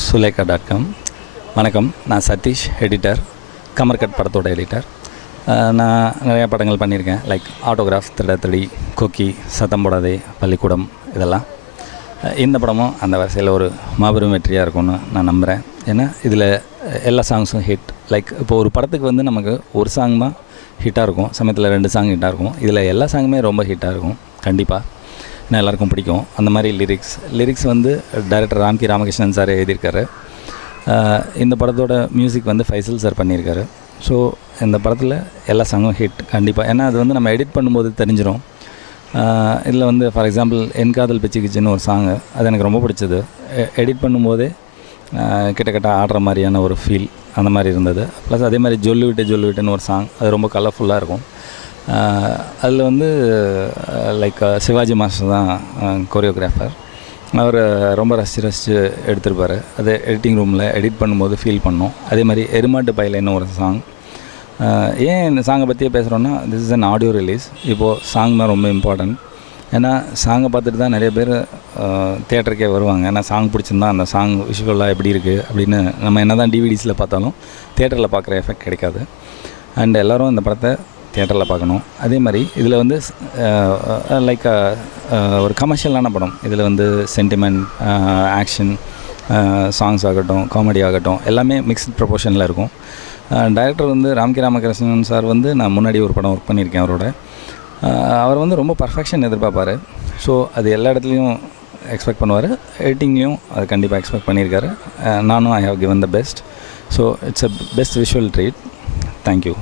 Sulekha.com. வணக்கம், நான் Satish, editor, கமர்கட் படத்தோட எடிட்டர். நான் நிறையா படங்கள் பண்ணியிருக்கேன், லைக் ஆட்டோகிராஃப், திருடத்தடி, கொக்கி, சத்தம் போடாதே, பள்ளிக்கூடம், இதெல்லாம். இந்த படமும் அந்த வரிசையில் ஒரு மாபெரும் வெற்றியாக இருக்கும்னு நான் நம்புகிறேன். ஏன்னா இதில் எல்லா சாங்ஸும் ஹிட். லைக் இப்போ ஒரு படத்துக்கு வந்து நமக்கு ஒரு சாங் தான் ஹிட்டாக இருக்கும், சமயத்தில் 2 சாங் ஹிட்டாக இருக்கும். இதில் எல்லா சாங்குமே ரொம்ப ஹிட்டாக இருக்கும் கண்டிப்பாக. ஏன்னா எல்லாருக்கும் பிடிக்கும். அந்த மாதிரி லிரிக்ஸ் வந்து டைரக்டர் ராம்கி ராமகிருஷ்ணன் சார் எழுதியிருக்காரு. இந்த படத்தோட மியூசிக் வந்து ஃபைசல் சார் பண்ணியிருக்காரு. ஸோ இந்த படத்தில் எல்லா சாங்கும் ஹிட் கண்டிப்பாக. ஏன்னா அது வந்து நம்ம எடிட் பண்ணும்போது தெரிஞ்சிடும். இதில் வந்து ஃபார் எக்ஸாம்பிள் என் காதல் பிச்சு கிச்சின்னு ஒரு சாங்கு, அது எனக்கு ரொம்ப பிடிச்சது. எடிட் பண்ணும்போதே கிட்டத்தட்ட ஆடுற மாதிரியான ஒரு ஃபீல் அந்த மாதிரி இருந்தது. ப்ளஸ் அதே மாதிரி ஜொல்லு விட்டுன்னு ஒரு சாங், அது ரொம்ப கலர்ஃபுல்லாக இருக்கும். அதில் வந்து லைக் சிவாஜி மாஸ்டர் தான் கோரியோகிராஃபர். அவர் ரொம்ப ரசித்து எடுத்திருப்பார். அது எடிட்டிங் ரூமில் எடிட் பண்ணும்போது ஃபீல் பண்ணோம். அதே மாதிரி எருமாட்டு பயிலன்னு ஒரு சாங். ஏன் இந்த சாங்கை பற்றியே பேசுகிறோன்னா, this is an audio release. இப்போது சாங் தான் ரொம்ப இம்பார்ட்டன்ட். ஏன்னா சாங்கை பார்த்துட்டு தான் நிறைய பேர் தியேட்டருக்கே வருவாங்க. ஏன்னா சாங் பிடிச்சிருந்தா அந்த சாங் விஷுவலாக எப்படி இருக்குது அப்படின்னு நம்ம என்ன தான் டிவிடிஸில் பார்த்தாலும் தியேட்டரில் பார்க்குற எஃபெக்ட் கிடைக்காது. அண்ட் எல்லோரும் இந்த படத்தை தியேட்டரில் பார்க்கணும். அதே மாதிரி இதில் வந்து லைக் ஒரு கமர்ஷியலான படம். இதில் வந்து சென்டிமெண்ட், ஆக்ஷன், சாங்ஸ் ஆகட்டும், காமெடி ஆகட்டும், எல்லாமே மிக்ஸ்ட் ப்ரொபோர்ஷனில் இருக்கும். டைரக்டர் வந்து ராம்கி ராமகிருஷ்ணன் சார் வந்து நான் முன்னாடி ஒரு படம் ஒர்க் பண்ணியிருக்கேன் அவரோட. அவர் வந்து ரொம்ப பர்ஃபெக்ஷன் எதிர்பார்ப்பார். ஸோ அது எல்லா இடத்துலையும் எக்ஸ்பெக்ட் பண்ணுவார். எடிட்டிங்லேயும் அது கண்டிப்பாக எக்ஸ்பெக்ட் பண்ணியிருக்காரு. நானும் I have given the best. So it's a best visual treat. Thank you.